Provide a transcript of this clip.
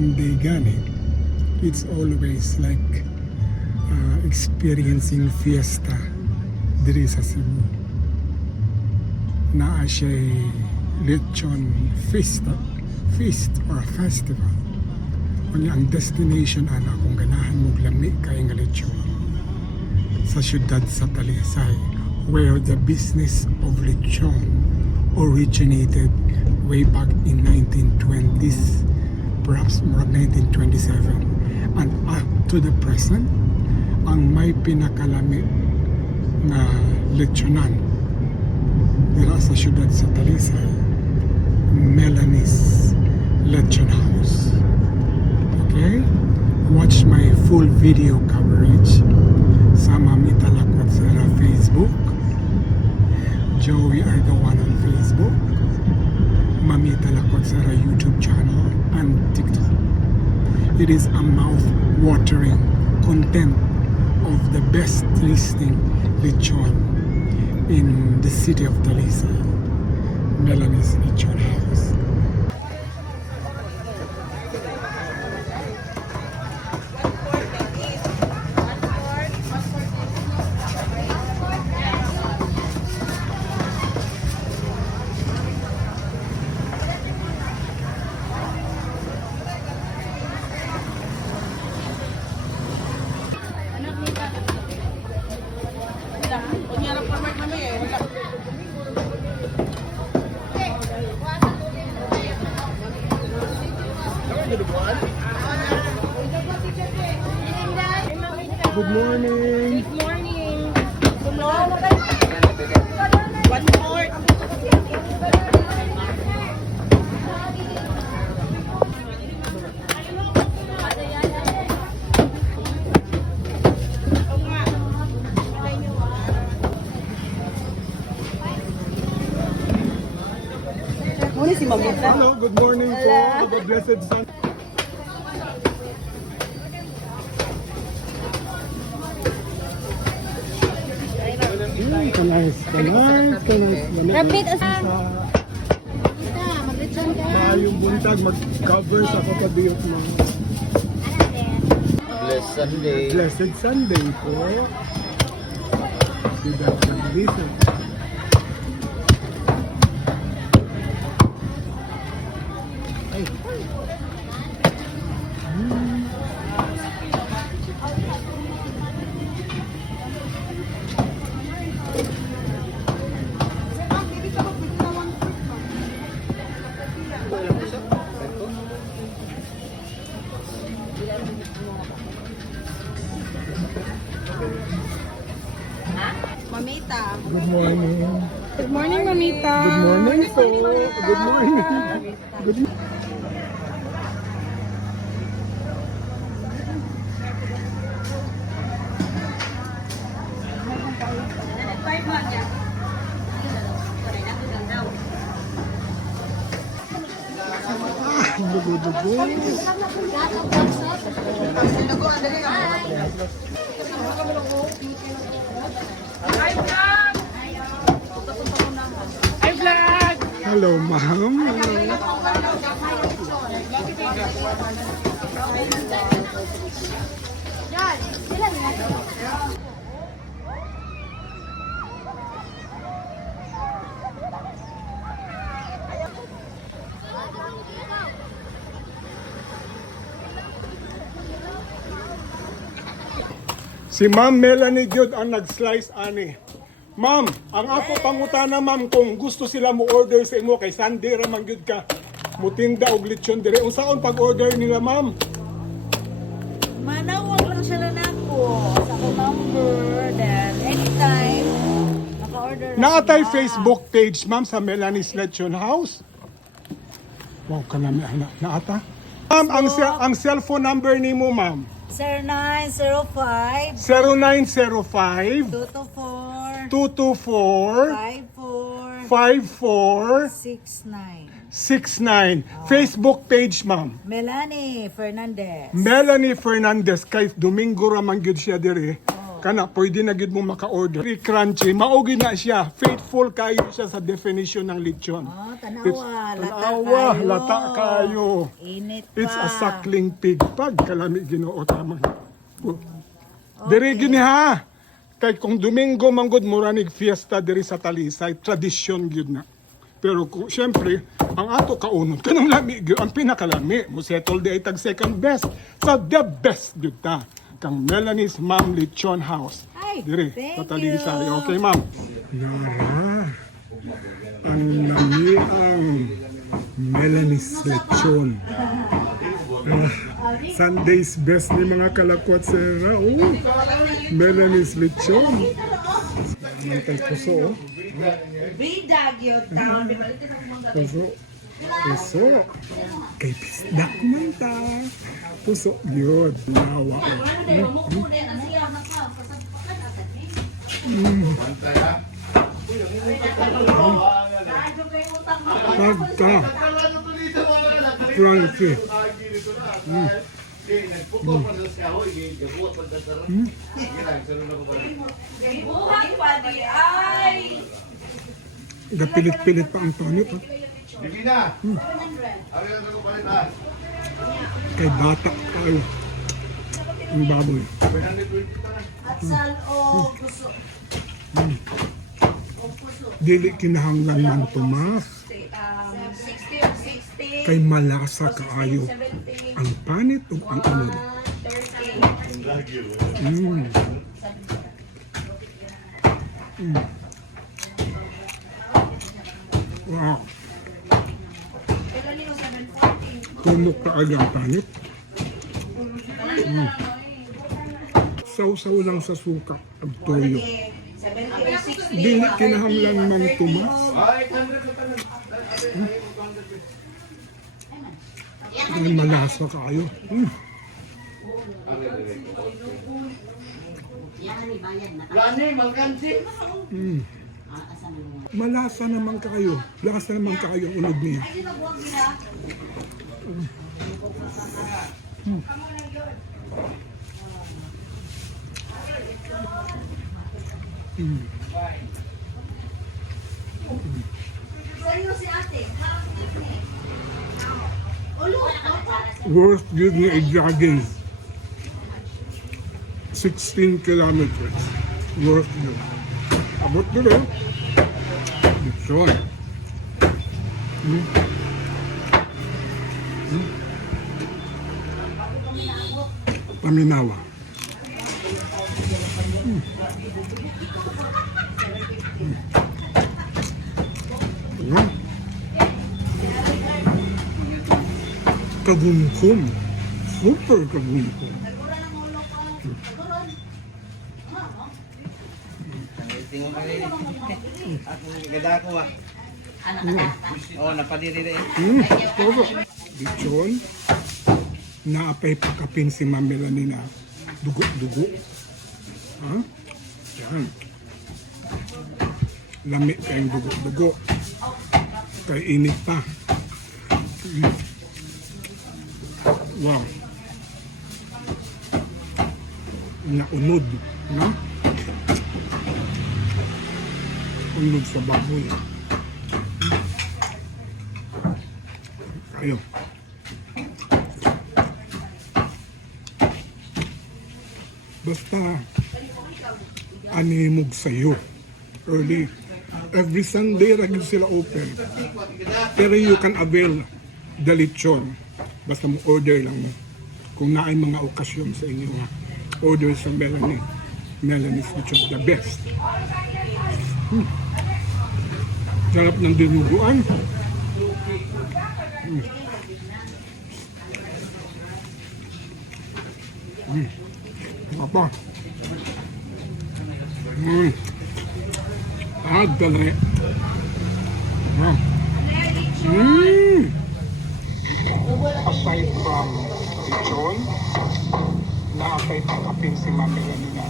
Sunday gani, it's always like experiencing fiesta diri sa Cebu. Naa siya'y lechon feast or festival. Kunya ang destination ana kung ganahan mo lami kay nga lechon sa syudad sa Talisay, where the business of lechon originated way back in 1920s, perhaps more 1927, and up to the present, ang may pinakalami na lechonan dira sa syudad sa Talisay, Melanie's Lechon House. Okay? Watch my full video coverage sa Mamita Lakwatsara Facebook, Joey Argawan on Facebook, Mamita Lakwatsara YouTube channel, and TikTok. It is a mouth-watering content of the best tasting lechon in the city of Talisay, Melanie's Lechon House. Good morning. Good morning. Good morning. One more. Muna si Mamita. Hello, good morning to the blessed sun. Kanais. Rapid as Yung buntag mag-cover sa kapabiyot mo. Blessed Sunday. Blessed Sunday po. Ciudad Talisay. Ay. Mamita. Good morning. Good morning, Mamita. Good morning po. Good morning. Good morning. Dugo-dugo. Hello, ma'am. Si Ma'am Melanie Jud ang nag-slice ani. Ma'am, ang ako pangutana ma'am kung gusto sila mo order sa imo kay Sunday ra man gyud ka. Mutinda og lechon dire. Unsaon pag-order nila ma'am? Manawag lang sila nako sa akong number, then anytime maka-order na Naatay sila. Facebook page ma'am sa Melanie's Lechon House. Wow, kanami ana naata. Ma'am, ang cellphone number nimo ma'am. 0905 0905 224 224 54 54 69. 69. Facebook page ma'am. Melanie Fernandez. Melanie Fernandez kay Domingo ra man gyud siya diri. kana pwede na gid mo maka-order. Very crunchy, maogi na siya. Faithful kayo siya sa definition ng lechon. Oh, It's- tanawa, lata kayo. Init pa. It's a suckling pig. Pag kalami Ginoo tama. Diri gini ha. Kay kung Domingo manggod muranig fiesta diri sa Talisay, tradisyon gyud na. Pero kung siyempre, ang ato kaunod kanang lami gyud ang pinakalami. Mo settle di ay tag second best. So the best gyud ta. Kang Melanie's Ma'am Lechon House. Ay, Diri thank sa Talisay. you. Okay, ma'am. Nara. Ang nami ang Melanie's Lechon. Sunday's best ni mga kalakwat sera. Oh, Melanie's Lechon. Mantay puso, oh. Bidag yun. Puso. Puso. Kay pisdak man ta. Puso. Yun. Nawa. Pagka. Crunchy. Buhay pa di ay. Gapilit-pilit pa ang tonit. Oh. Kay bata kayo. Ang baboy. Atsal o puso. Dili kinahanglan man Tomas. 60 or 60. Kay malasa kaayo. Ang panit o ang unod. 30. Mm. Wow. Tunok kaayo ang panit. Saw-saw lang sa suka at toyo. 70 or 60. Dili kinahanglan man Tomas. Ay malasa kaayo. Malasa naman kayo. Lasa naman kayo ang unod niya. Sa'yo si ate. Worth yun nga i-jogging. 16 kilometers. Worth yun. Abot na rin. Lechon. Paminawa. Yan. Kagumkum. Super kagumkum. Tingnan mo rin. Ako gada ko ba? Oh, napadiri rin. Todo. Lechon. Naapay pakapin si Ma'am Melanie na dugo-dugo. Ha? Yan. Lami kayong dugo-dugo. Kay init pa. Wow. Naunod. No? Unod sa baboy. Ayo. Basta animog sa'yo. Early. Every Sunday, ragil sila open. Pero you can avail the lechon. Basta mo order lang mo. Kung naay mga okasyon sa inyo, order sa Melanie. Melanie's Lechon, the best. Sarap ng dinuguan. Apa? Dali. Aside from lechon, nakapay pakapin si Ma'am Melanie na